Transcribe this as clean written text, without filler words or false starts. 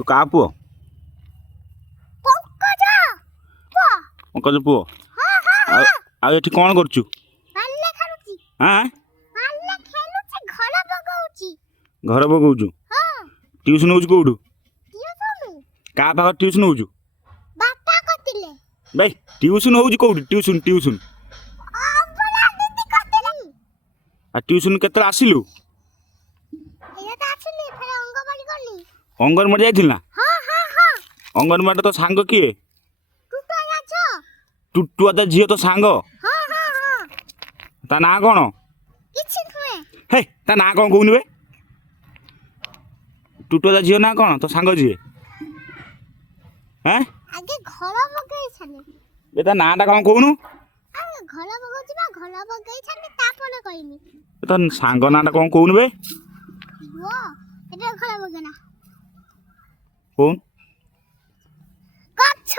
ତୁ କାହା ପୁଅ? ପଙ୍କଜ ପୁଅ। ପଙ୍କଜ ପୁଅ। ଆଉ ଏଠି କ'ଣ କରୁଛୁ? ବାଲ୍ଲେ ଖେଳୁଛି। ଆଁ ବାଲ୍ଲେ ଖେଳୁଛି, ଘର ବଗଉଚି। ଘର ବଗଉଛୁ? ହଁ। ଟିଉସନ୍ ହଉଛୁ କୋଉଠୁ? ଟିଉସନ୍। କାହା ପାଖରେ ଟିଉସନ୍ ହଉଛୁ? ବାପା କତିଲେ। ଭାଇ ଟିଉସନ୍ ହଉଛି କୋଉଠି? ଟିଉସନ୍ ଅବଲା ଦିଦି କତିଲେ। ଆଉ ଟିଉସନ୍ କେତେବେଳେ ଆସିଲୁ? ଏଇଟା ତ ଆସିଲି, ଫେର ଅଙ୍ଗବାଡି ଗଲି। ଅଙ୍ଗନବାଡ଼ି ଯାଇଥିଲୁ ନା? ହଁ। ଅଙ୍ଗନବାଡ଼ିରେ ତୋ ସାଙ୍ଗ କିଏ? ଟୁଟୁଆ ଗାଛ। ଟୁଟୁଆ ତା ଝିଅ ତୋ ସାଙ୍ଗ? ହଁ। ତା ନାଁ କ'ଣ? କିଛି ନୁହେଁ। ହେ ତା ନାଁ କ'ଣ କହୁନି ବେ? ଟୁଟୁଆ ତା ଝିଅ ନାଁ କ'ଣ? ତୋ ସାଙ୍ଗ ଯିଏ? ଆଁ ଆଗେ ଘର ବଗେଇଛାନି। ଏ ତା ନାଁଟା କ'ଣ କହୁନୁ? ଆଗେ ଘର ବଗଉଚି ବା, ଘର ବଗେଇଛାନି, ତାପରେ କହିମି। ତୋ ସାଙ୍ଗ ନାଁଟା କ'ଣ କହୁନୁ ବେ? ପୁଅ ଏବେ ଘର ବଗେନା। କହୁନୁ। ଗଛ।